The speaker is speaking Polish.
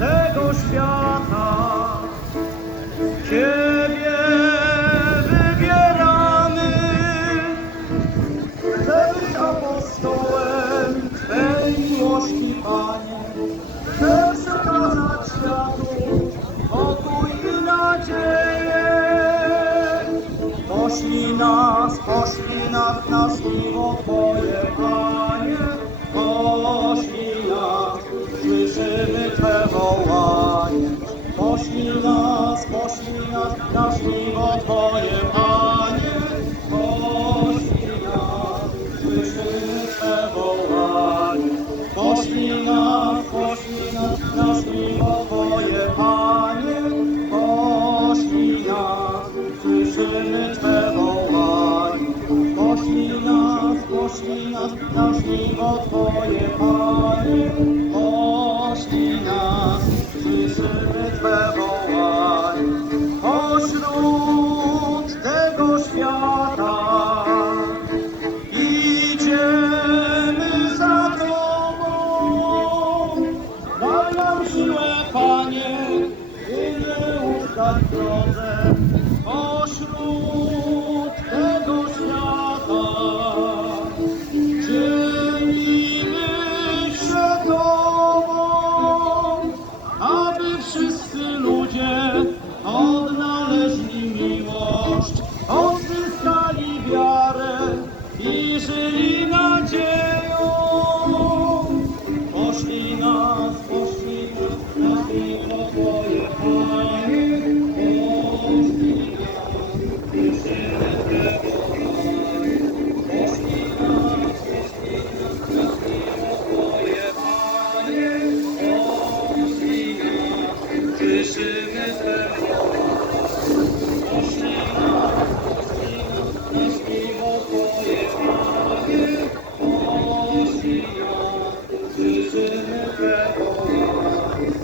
tego świata Ciebie wybieramy. Chcę być apostołem Twej miłości, Panie. Chcę przekazać światu pokój i nadzieję. Poślij nas na słowo Twoje, Panie. Poślij nas, słyszymy Twe wołanie. Poślij nas na słowo Twoje, Panie. Poślij nas, słyszymy Twe wołanie. Poślij nas na słowo Twoje, Panie. Poślij nas, słyszymy Twe wołanie. Poślij nas na słowo Twoje, Panie. Poślij nas, słyszymy Twe wołanie. Pośród tego świata idziemy za Tobą. Daj nam siłę, Panie, by nie ustać w drodze. Pośród tego świata dzielimy się Tobą, aby wszyscy ludzie odnaleźli miłość, odzyskali wiarę i żyli nadzieją. Poślij nas na słowo Twoje, Panie. Poślij nas, słyszymy Twe wołanie. Poślij nas na słowo Twoje, Panie. Poślij nas, słyszymy Twe wołanie. Poślij nas na słowo Twoje, Panie. Poślij